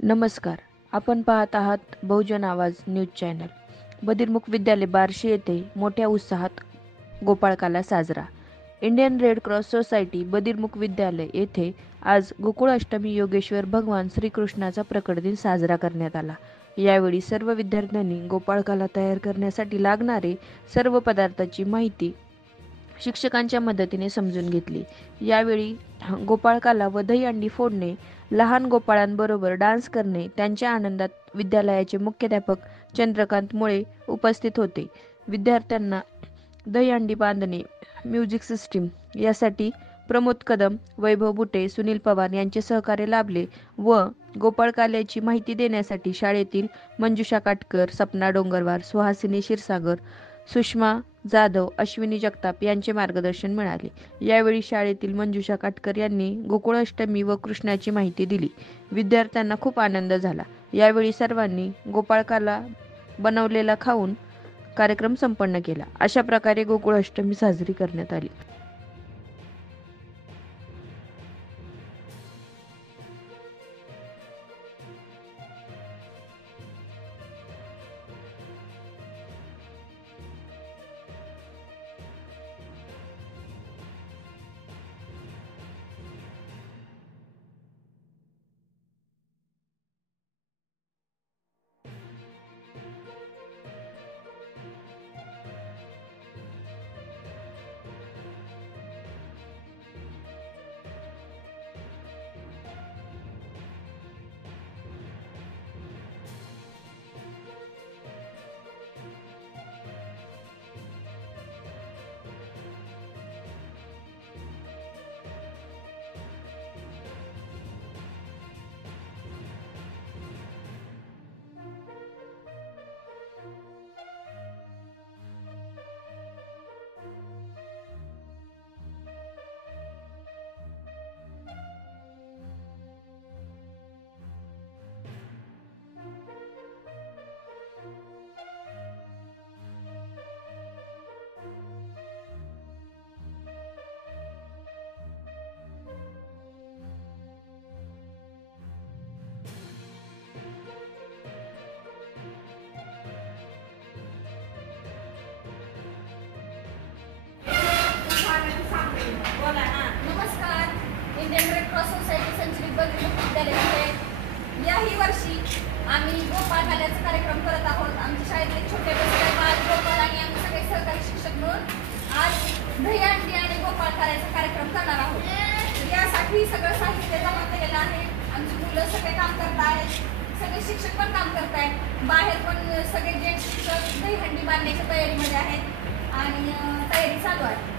नमस्कार. आपण पाहत आहात बहुजन आवाज न्यूज चॅनल. बदिरमुख विद्यालय बार्शी येथे मोठ्या उत्साहात गोपाळकाला साजरा. इंडियन रेड क्रॉस सोसायटी बदिरमुख विद्यालय येथे आज गोकुळाष्टमी योगेश्वर भगवान श्रीकृष्णाचा प्रकट दिन साजरा करण्यात आला. यावेळी सर्व विद्यार्थ्यांनी गोपाळकाला तयार करण्यासाठी लागणारे सर्व पदार्थाची माहिती शिक्षकांच्या मदतीने समजून घेतली. यावेळी गोपाळकाला व दहीहंडी फोडणे, लहान गोपाळांबरोबर डान्स करणे, त्यांच्या आनंदात विद्यालयाचे मुख्याध्यापक चंद्रकांत मुळे उपस्थित होते. विद्यार्थ्यांना दहीहंडी बांधणे, म्युझिक सिस्टीम यासाठी प्रमोद कदम, वैभव बुटे, सुनील पवार यांचे सहकार्य लाभले व गोपाळकाल्याची माहिती देण्यासाठी शाळेतील मंजुषा काटकर, सपना डोंगरवार, सुहासिनी क्षीरसागर, सुषमा जाधव, अश्विनी जगताप यांचे मार्गदर्शन मिळाले. यावेळी शाळेतील मंजुषा काटकर यांनी गोकुळाष्टमी व कृष्णाची माहिती दिली. विद्यार्थ्यांना खूप आनंद झाला. यावेळी सर्वांनी गोपाळकाला बनवलेला खाऊन कार्यक्रम संपन्न केला. अशा प्रकारे गोकुळाष्टमी साजरी करण्यात आली. नमस्कार. इंडियन रेड क्रॉस सोसायटी संचलित बदिरमुख विद्यालयामध्ये याही वर्षी आम्ही गोपाळकाल्याचा कार्यक्रम करत आहोत. आमच्या शाळेतले छोटे बसले बाल गोपाळ आणि आम्ही सगळे सहकारी शिक्षक मिळून आज दहीहंडी आणि गोपाळकाल्याचा कार्यक्रम करणार आहोत. यासाठी सगळं साहित्य जमा केलेलं आहे. आमची मुलं सगळे काम करत आहेत, सगळे शिक्षक पण काम करत आहेत. बाहेर पण सगळे जे शिक्षक दहीहंडी बांधण्याच्या तयारीमध्ये आहेत आणि तयारी चालू आहे.